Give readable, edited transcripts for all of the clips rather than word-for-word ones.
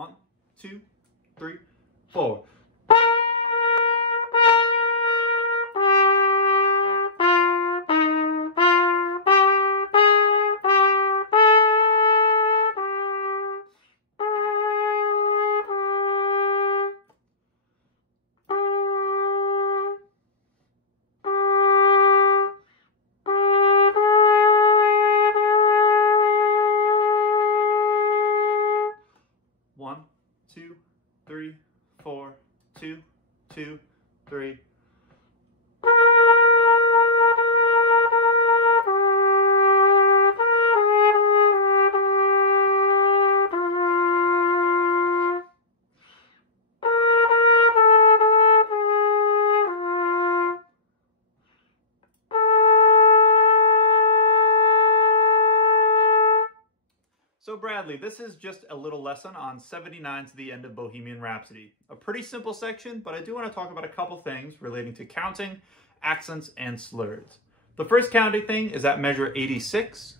1, 2, 3, 4. One, two, three, 4, 2, 2, 3. So Bradley, this is just a little lesson on 79 to the end of Bohemian Rhapsody. A pretty simple section, but I do want to talk about a couple things relating to counting, accents, and slurs. The first counting thing is at measure 86.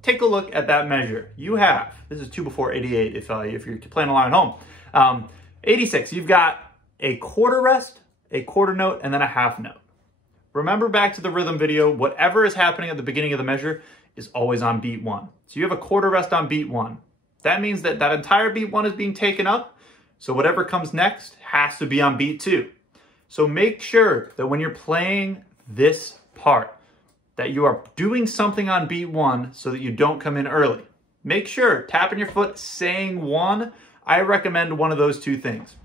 Take a look at that measure. You have, this is 2 before 88 if you're playing along at home. 86, you've got a quarter rest, a quarter note, and then a half note. Remember back to the rhythm video, whatever is happening at the beginning of the measure is always on beat 1. So you have a quarter rest on beat 1. That means that that entire beat 1 is being taken up, so whatever comes next has to be on beat 2. So make sure that when you're playing this part, that you are doing something on beat 1 so that you don't come in early. Make sure, tapping your foot, saying 1, I recommend one of those two things.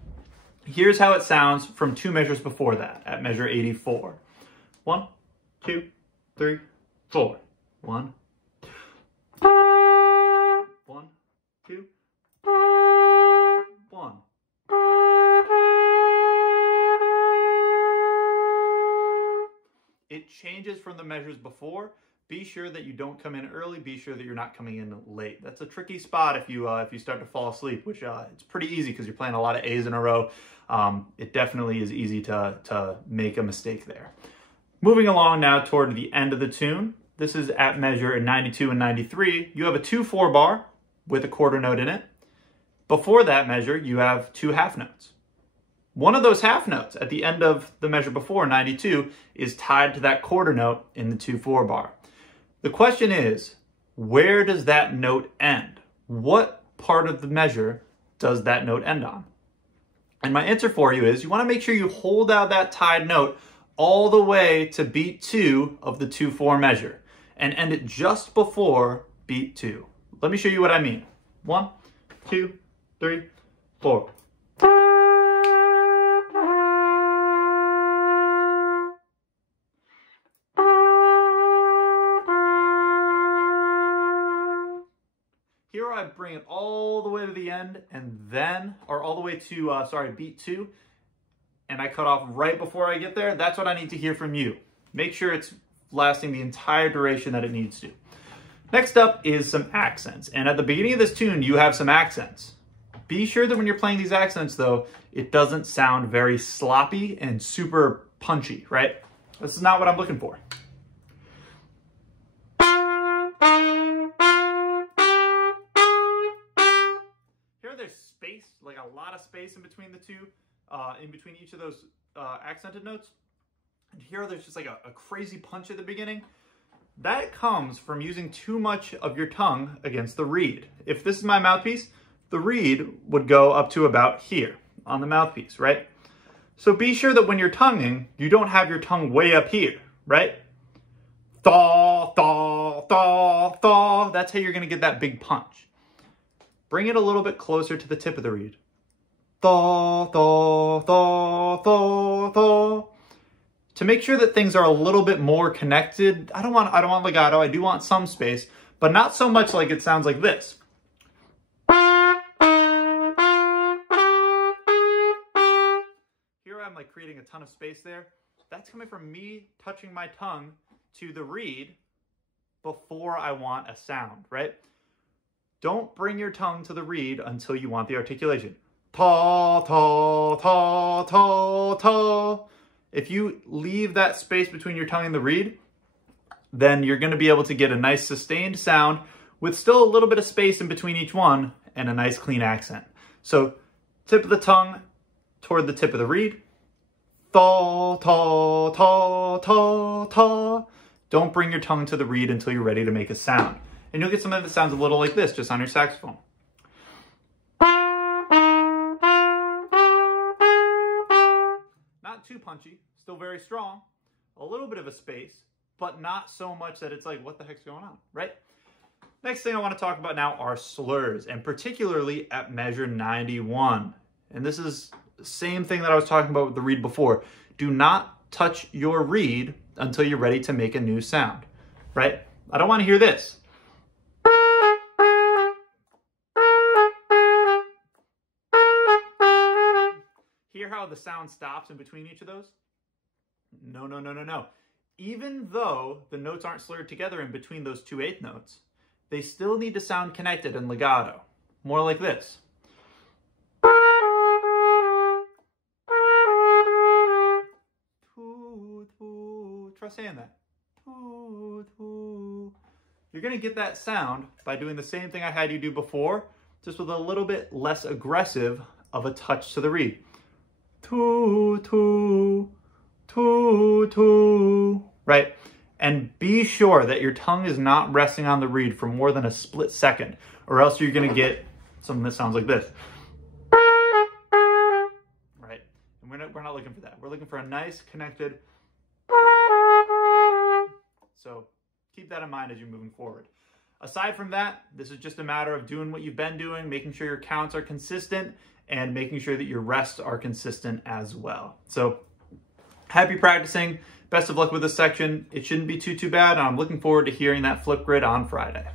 Here's how it sounds from 2 measures before that, at measure 84. 1, 2, 3, 4. 1, 1, 2, 1. It changes from the measures before. Be sure that you don't come in early. Be sure that you're not coming in late. That's a tricky spot if you start to fall asleep, which it's pretty easy because you're playing a lot of A's in a row. It definitely is easy to make a mistake there. Moving along now toward the end of the tune. This is at measure 92 and 93. You have a 2/4 bar with a quarter note in it. Before that measure, you have 2 half notes. One of those half notes at the end of the measure before, 92, is tied to that quarter note in the 2/4 bar. The question is, where does that note end? What part of the measure does that note end on? And my answer for you is, you want to make sure you hold out that tied note all the way to beat 2 of the 2/4 measure and end it just before beat 2. Let me show you what I mean. 1, 2, 3, 4. Here I bring it all the way to the end and then, or all the way to, beat 2, and I cut off right before I get there. That's what I need to hear from you. Make sure it's lasting the entire duration that it needs to. Next up is some accents. And at the beginning of this tune, you have some accents. Be sure that when you're playing these accents, though, it doesn't sound very sloppy and super punchy, right? This is not what I'm looking for. Here there's space, like a lot of space in between the two, in between each of those accented notes. And here there's just like a crazy punch at the beginning. That comes from using too much of your tongue against the reed. If this is my mouthpiece, the reed would go up to about here on the mouthpiece, right? So be sure that when you're tonguing, you don't have your tongue way up here, right? Thaw, thaw, thaw, thaw. That's how you're gonna get that big punch. Bring it a little bit closer to the tip of the reed. Thaw, thaw, thaw, thaw, thaw. To make sure that things are a little bit more connected, I don't want legato, I do want some space, but not so much like it sounds like this. Here I'm like creating a ton of space there. That's coming from me touching my tongue to the reed before I want a sound, right? Don't bring your tongue to the reed until you want the articulation. Ta, ta, ta, ta, ta. If you leave that space between your tongue and the reed, then you're going to be able to get a nice sustained sound with still a little bit of space in between each one and a nice clean accent. So tip of the tongue toward the tip of the reed. Thaw, taw, taw, taw, taw. Don't bring your tongue to the reed until you're ready to make a sound. And you'll get something that sounds a little like this, just on your saxophone. Not too punchy, still very strong. A little bit of a space, but not so much that it's like, what the heck's going on, right? Next thing I want to talk about now are slurs, and particularly at measure 91. And this is the same thing that I was talking about with the reed before. Do not touch your reed until you're ready to make a new sound, right? I don't want to hear this. Hear how the sound stops in between each of those? No, no, no, no, no. Even though the notes aren't slurred together in between those 2/8 notes, they still need to sound connected and legato. More like this. Try saying that. You're going to get that sound by doing the same thing I had you do before, just with a little bit less aggressive of a touch to the reed. Right? And be sure that your tongue is not resting on the reed for more than a split second, or else you're going to get something that sounds like this. Right? And we're not looking for that. We're looking for a nice connected. So keep that in mind as you're moving forward. Aside from that, this is just a matter of doing what you've been doing, making sure your counts are consistent, and making sure that your rests are consistent as well. So happy practicing. Best of luck with this section. It shouldn't be too bad, and I'm looking forward to hearing that flip grid on Friday.